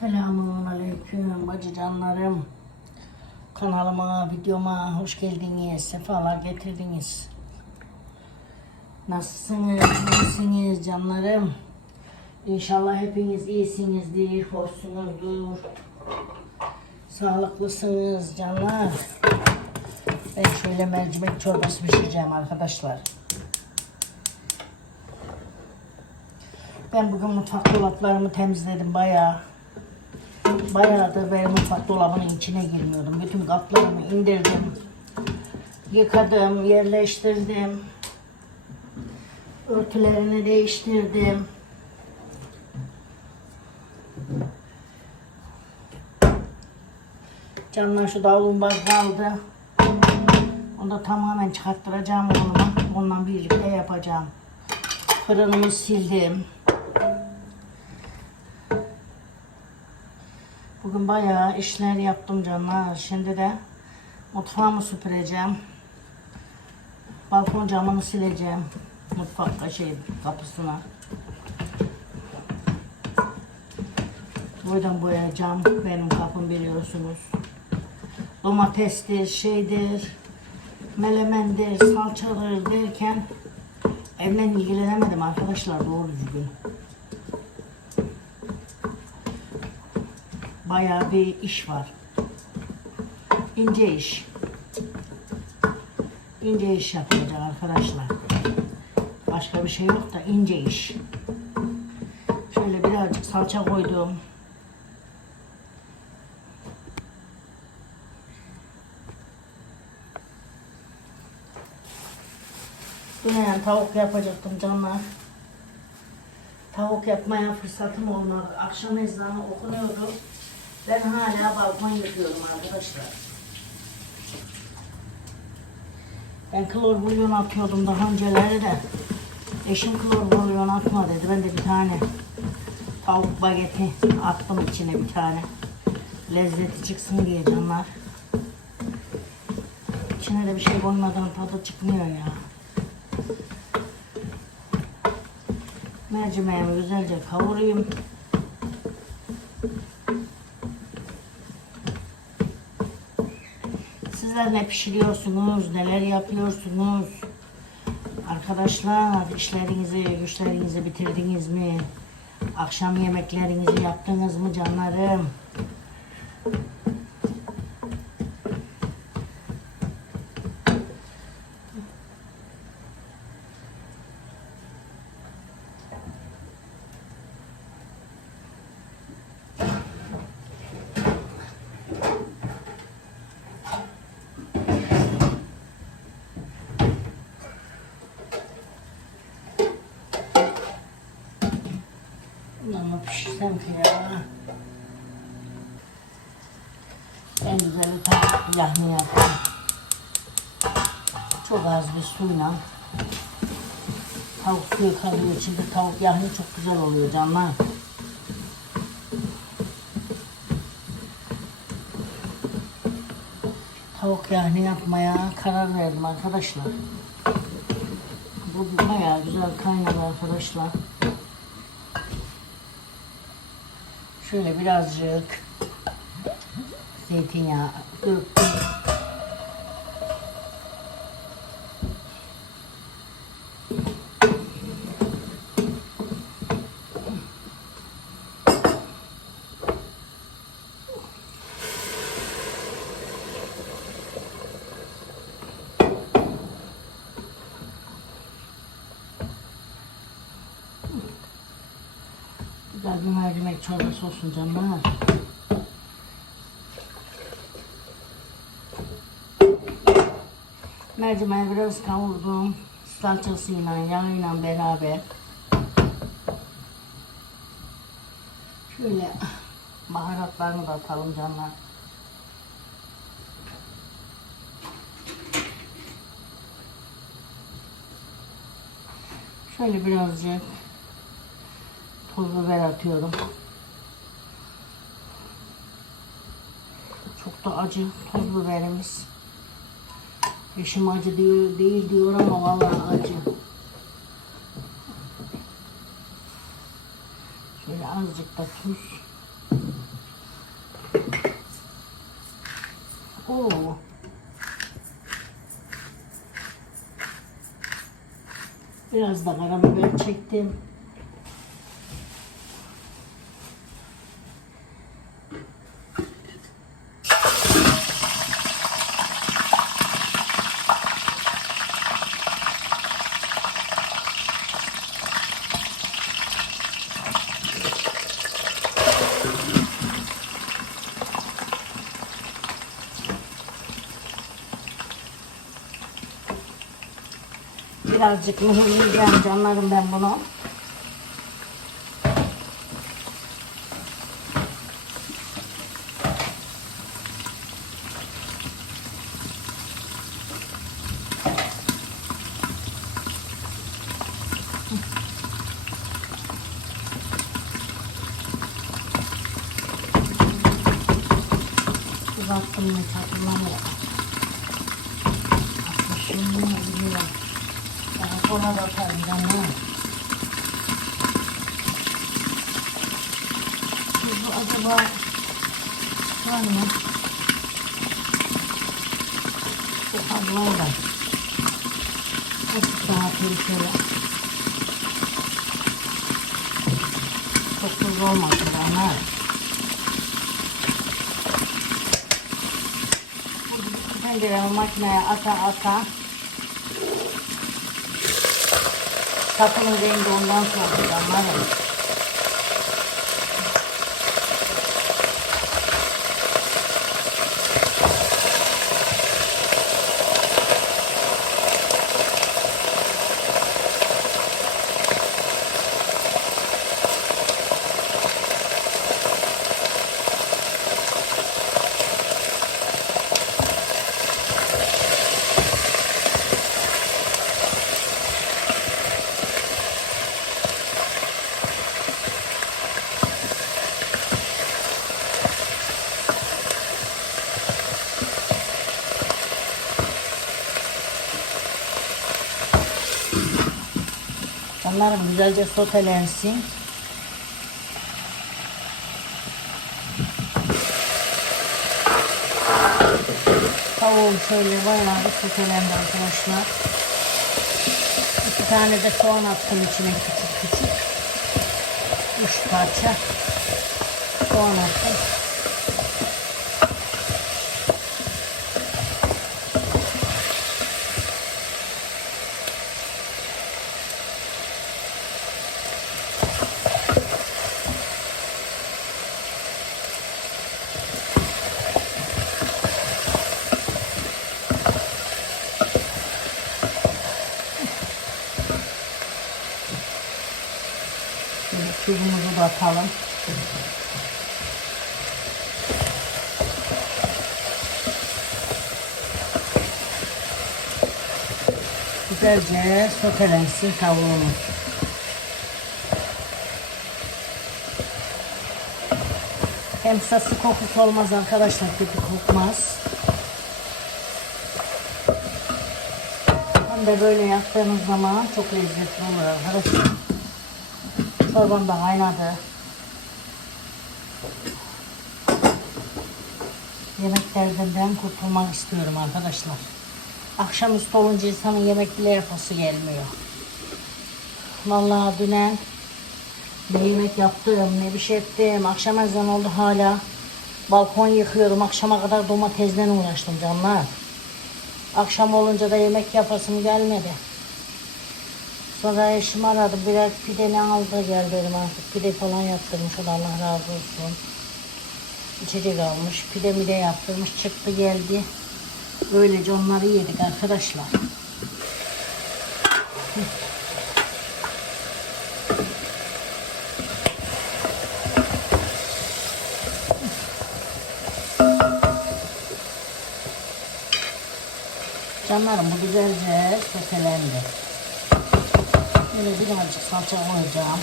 Selamun aleyküm bacı canlarım. Kanalıma, videoma hoş geldiniz. Sefalar getirdiniz. Nasılsınız? İyisiniz canlarım? İnşallah hepiniz iyisinizdir, hoşsunuzdur. Sağlıklısınız canlar. Ben şöyle mercimek çorbası pişireceğim arkadaşlar. Ben bugün mutfak dolaplarımı temizledim bayağı. Bayağıdır ben mutfak dolabının içine girmiyordum. Bütün kaplarımı indirdim. Yıkadım, yerleştirdim. Örtülerini değiştirdim. Canlar şu davulun baz kaldı. Onu da tamamen çıkarttıracağım oğluma. Ondan birlikte yapacağım. Fırınımı sildim. Bugün bayağı işler yaptım canlar. Şimdi de mutfağımı süpüreceğim. Balkon camını sileceğim. Mutfak şey kapısına. Buradan boyayacağım. Benim kapım biliyorsunuz. Domatestir, şeydir, melemendir, salçadır derken evle ilgilenemedim arkadaşlar doğru düzgün. Bayağı bir iş var. İnce iş. İnce iş yapılacak arkadaşlar. Başka bir şey yok da ince iş. Şöyle birazcık salça koydum. Yine tavuk yapacaktım canlar. Tavuk yapmaya fırsatım olmadı. Akşam ezanı okunuyordu. Ben hala balkon yıkıyorum arkadaşlar. Ben klor bulyon atıyordum daha önceleri de. Eşim klor bulyon atma dedi. Ben de bir tane tavuk bageti attım içine bir tane. Lezzeti çıksın diye canlar. İçine de bir şey koymadan tadı çıkmıyor ya. Mercimeğimi güzelce kavurayım. Sizler ne pişiriyorsunuz, neler yapıyorsunuz? Arkadaşlar işlerinizi, güçlerinizi bitirdiniz mi? Akşam yemeklerinizi yaptınız mı canlarım? Ama pişirsem ki ya. En güzeli tavuk yahni yaptım. Çok az bir suyla. Tavuk suyu kalıyor içinde. Tavuk yahni çok güzel oluyor canlar. Tavuk yahni yapmaya karar verdim arkadaşlar. Bu bayağı güzel kaynadı arkadaşlar. Şöyle birazcık zeytinyağı Güzel bir mercimek çorbası olsun canlar. Mercimeği biraz kavurdum. Salçasıyla, yağıyla beraber. Şöyle baharatlarını da atalım canlar. Şöyle birazcık Pul biber atıyorum. Çok da acı toz biberimiz. Eşim acı diyor, değil diyor ama vallahi acı. Şöyle azıcık da tuz. Oo. Biraz da karabiber çektim. Birazcık mühürleyeceğim canlarım ben bunu. Uzattım mı hatırlamıyorum. Şimdi bilmiyorum. Daha sonra da atarım canım. Bu acaba var? Bu fazlayla. Çok daha tehlikeli. Çok tuz olmasın bana. Tenceremi makineye ata ata Sapının rengi ondan sonra canlarım. Onların güzelce sotelensin. Tavuğum şöyle bayağı bir sotelendi arkadaşlar. İki tane de soğan attım içine küçük küçük. Üç parça soğan attım. Şimdi tuzumuzu da atalım. Güzelce sotelensin tavuğumuz. Hem sası kokusu olmaz arkadaşlar, kötü kokmaz. Hem de böyle yaptığınız zaman çok lezzetli olur arkadaşlar. Çorbam da kaynadı. Yemek derdinden kurtulmak istiyorum arkadaşlar. Akşamüstü olunca insanın yemek bile yapası gelmiyor. Vallahi dünen ne yemek yaptım, ne bir şey ettim. Akşam ezan oldu hala. Balkon yıkıyorum. Akşama kadar domatesle uğraştım canlar. Akşam olunca da yemek yapasım gelmedi. Sonra eşim aradı. Birer pide ne aldı gel dedim artık. Pide falan yaptırmış. O da Allah razı olsun. İçecek almış. Pide mi de yaptırmış. Çıktı geldi. Böylece onları yedik arkadaşlar. Canlarım bu güzelce sotelendi. Böyle birazcık salça koyacağım.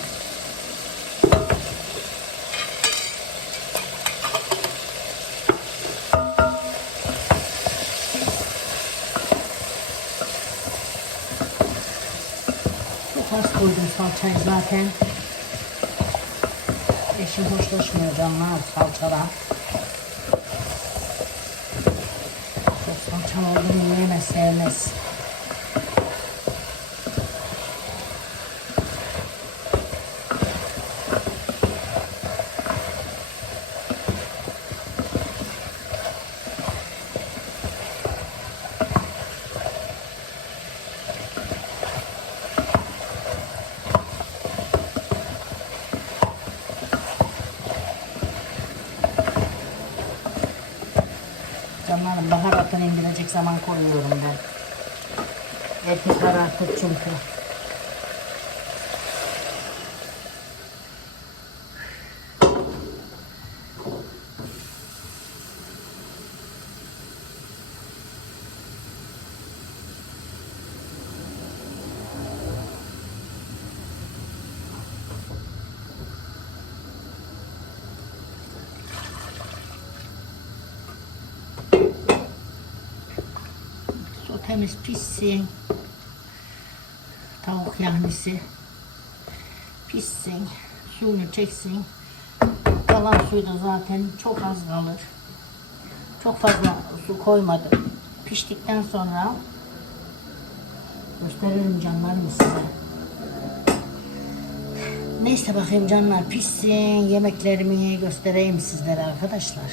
Koydum salçayı zaten. Eşim hoşlaşmıyor canlar salçadan. akşam oldu mu yemez sevmez. Canlarım baharatını indirecek zaman koyuyorum ben. Eti karartır çünkü. O temiz pişsin. Tavuk yahnisi pişsin. Suyunu çeksin. Kalan suyu da zaten çok az kalır. Çok fazla su koymadım. Piştikten sonra gösteririm canlarımı size. Neyse bakayım canlar pişsin. Yemeklerimi göstereyim sizlere arkadaşlar.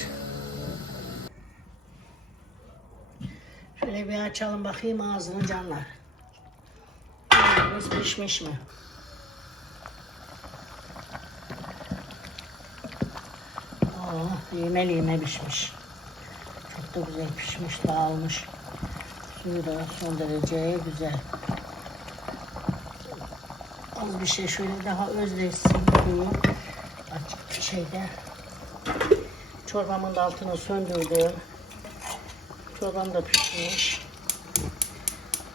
Şöyle bir açalım bakayım ağzını canlar. Yemeğimiz pişmiş mi? Oh, lime lime pişmiş. Çok da güzel pişmiş, dağılmış. Suyu da son derece güzel. Az bir şey şöyle daha özleşsin suyu. Açık şeyde. Çorbamın altını söndürdüm. Çorbam da pişmiş.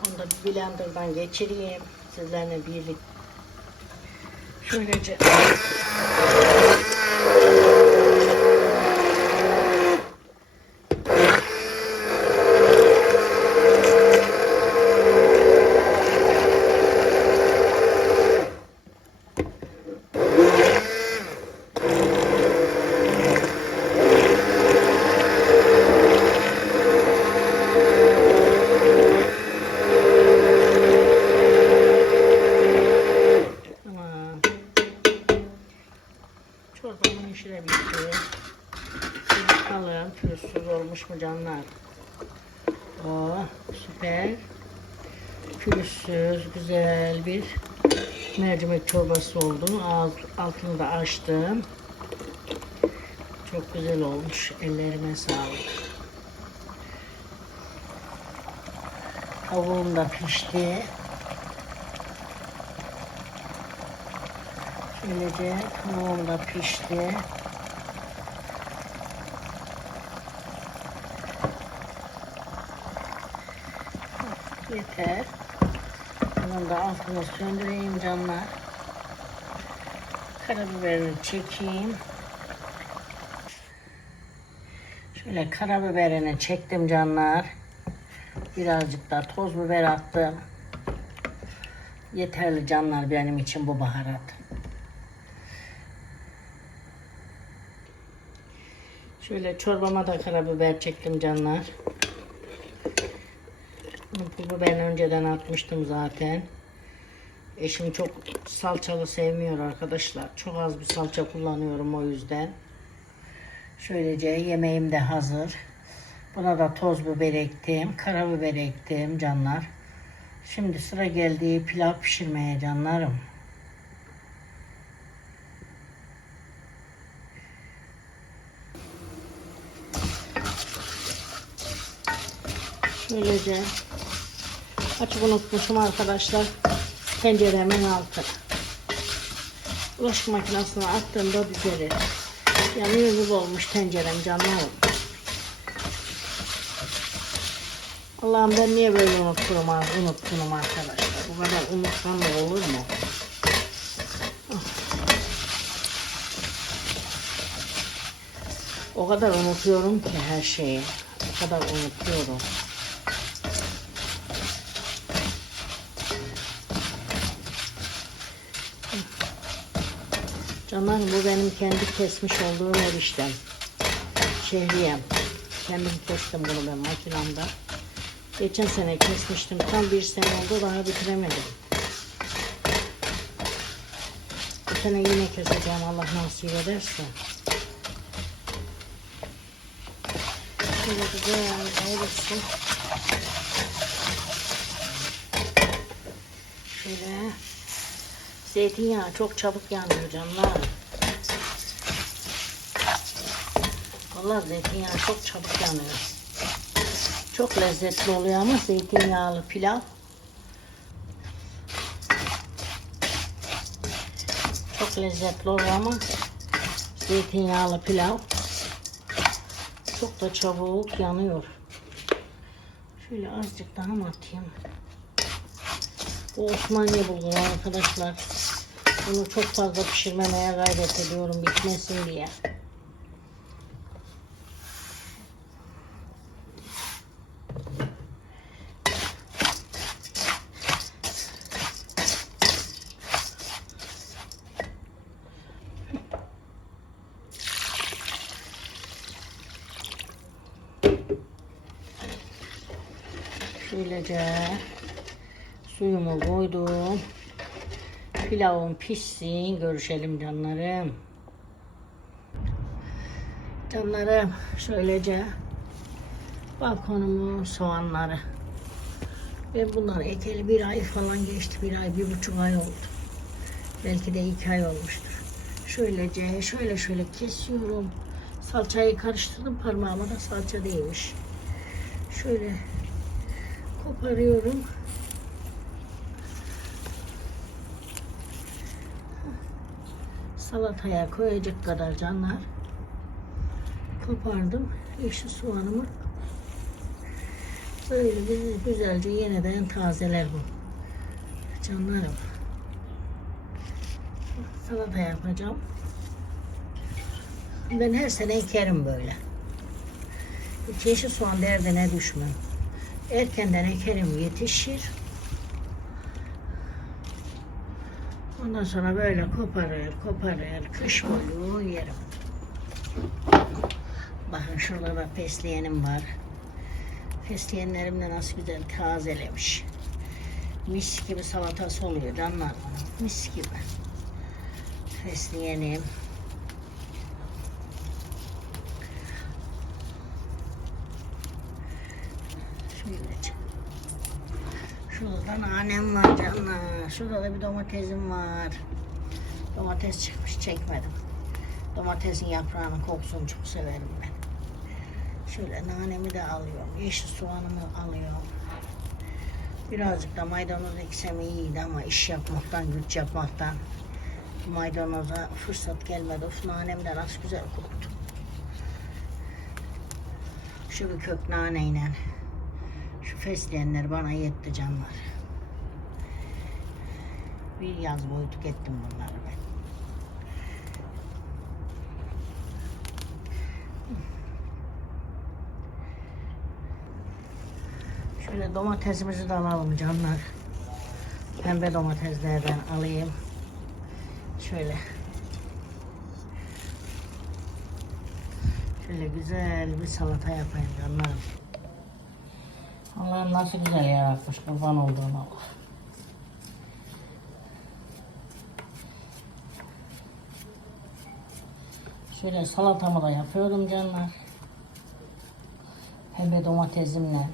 Onu da bir blenderdan geçireyim sizlerle birlikte. Şöylece Tamam. Çorbamın işi de bitti. Şimdi bakalım pürüzsüz olmuş mu canlar? Oh süper. Pürüzsüz güzel bir mercimek çorbası oldu. Alt, altını da açtım. Çok güzel olmuş. Ellerime sağlık. Tavuğum da pişti. Şöylece tavuğum da pişti. Yeter. Bunun da altını söndüreyim canlar. Karabiberini çekeyim. Şöyle karabiberini çektim canlar. Birazcık da toz biber attım. Yeterli canlar benim için bu baharat. Şöyle çorbama da karabiber çektim canlar. Bu biberini önceden atmıştım zaten. Eşim çok salçalı sevmiyor arkadaşlar. Çok az bir salça kullanıyorum o yüzden. Şöylece yemeğim de hazır. Buna da toz biber ektim. Karabiber ektim canlar. Şimdi sıra geldi pilav pişirmeye canlarım. Böylece açık unutmuşum arkadaşlar tenceremin altı. Bulaşık makinesine attığımda düzelir. Yanıyor gibi olmuş tencerem canlarım. Allah'ım ben niye böyle unuturum, unuttum arkadaşlar. Bu kadar unutsam da olur mu? O kadar unutuyorum ki her şeyi. O kadar unutuyorum. Canlarım bu benim kendi kesmiş olduğum eriştem. Şehriyem. Kendim kestim bunu ben makinamda. Geçen sene kesmiştim. Tam bir sene oldu daha bitiremedim. Bu sene yine keseceğim Allah nasip ederse. Şöyle güzel kavurursun. Şöyle. Zeytinyağı çok çabuk yanıyor canlar. Vallahi zeytinyağı çok çabuk yanıyor. Çok lezzetli oluyor ama zeytinyağlı pilav. Çok lezzetli oluyor ama zeytinyağlı pilav çok da çabuk yanıyor. Şöyle azıcık daha mı atayım? Bu Osmaniye bulgur arkadaşlar. Bunu çok fazla pişirmemeye gayret ediyorum bitmesin diye. Şöylece suyumu koydum. Pilavım pişsin. Görüşelim canlarım. Canlarım şöylece balkonumun soğanları. Ben bunları ekeli bir ay falan geçti. Bir ay, bir buçuk ay oldu. Belki de iki ay olmuştur. Şöylece şöyle şöyle kesiyorum. Salçayı karıştırdım parmağıma da salça değmiş. Şöyle koparıyorum. Salataya koyacak kadar canlar. Kopardım. Yeşil soğanımı böyle güzel- güzelce yeniden tazeler bu. Canlarım. Salata yapacağım. Ben her sene ekerim böyle. Yeşil soğan derdine düşmem. Erkenden ekerim yetişir. Ondan sonra böyle koparır, koparır, kış boyu yerim. Bakın şurada da fesleğenim var. Fesleğenlerim de nasıl güzel tazelemiş. Mis gibi salatası oluyor canlar. Mis gibi. Fesleğenim. Şöyle Şurada da nanem var canlar. Şurada da bir domatesim var. Domates çıkmış çekmedim. Domatesin yaprağının kokusunu çok severim ben. Şöyle nanemi de alıyorum. Yeşil soğanımı alıyorum. Birazcık da maydanoz eksem iyiydi ama iş yapmaktan, güç yapmaktan maydanoza fırsat gelmedi. Of nanem de nasıl güzel koktu. Şu bir kök naneyle şu fesleğenler bana yetti canlar. Bir yaz boyu tükettim bunları ben. Şöyle domatesimizi de alalım canlar. Pembe domateslerden alayım. Şöyle. Şöyle güzel bir salata yapayım canlarım. Allah'ım nasıl güzel yaratmış kurban olduğum Allah. Şöyle salatamı da yapıyorum canlar. Pembe domatesimle.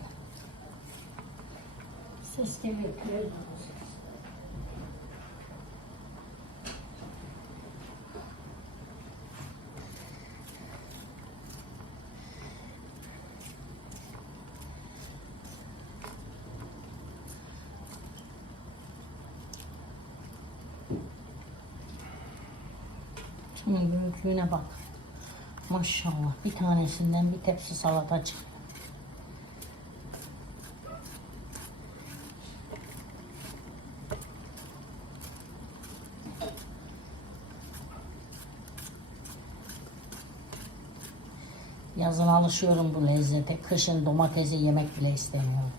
Ses geliyor. Maşallah bir tanesinden bir tepsi salata çıktı. Yazın alışıyorum bu lezzete. Kışın domatesi yemek bile istemiyorum.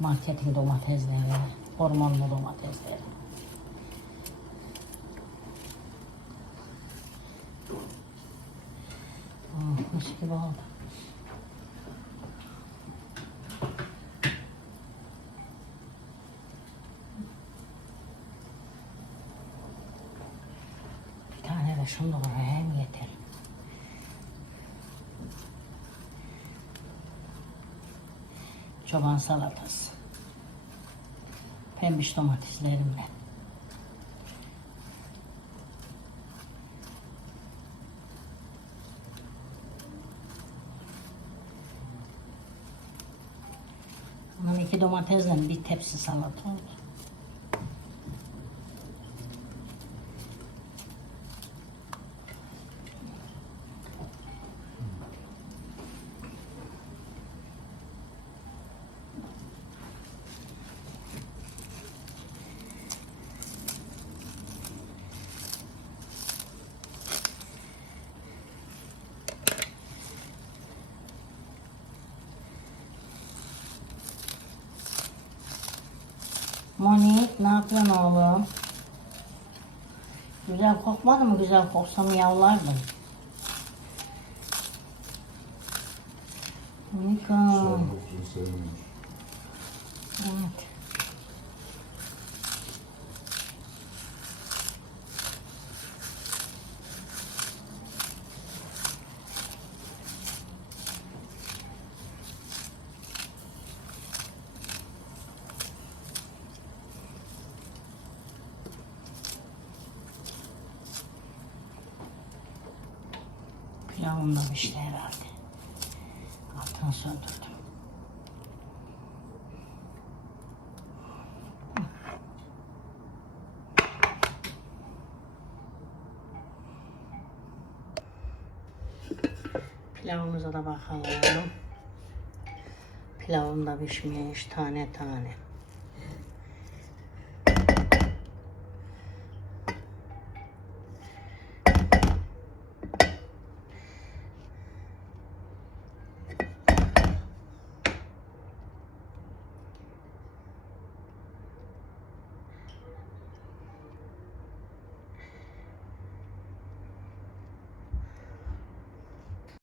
Marketin domatesleri, hormonlu domatesleri. bağlı. Bir tane de şunu hem yeter. Çoban salatası. Pembiş domateslerimle. Bunun iki domatesle bir tepsi salata oldu. Monik ne yapıyorsun oğlum? Güzel kokmadı mı? Güzel koksam yavlardım. Monika. Sevmiyorum. Evet. Pilavım da pişti herhalde. Altını söndürdüm. Pilavımıza da bakalım. Pilavım da pişmiş tane tane.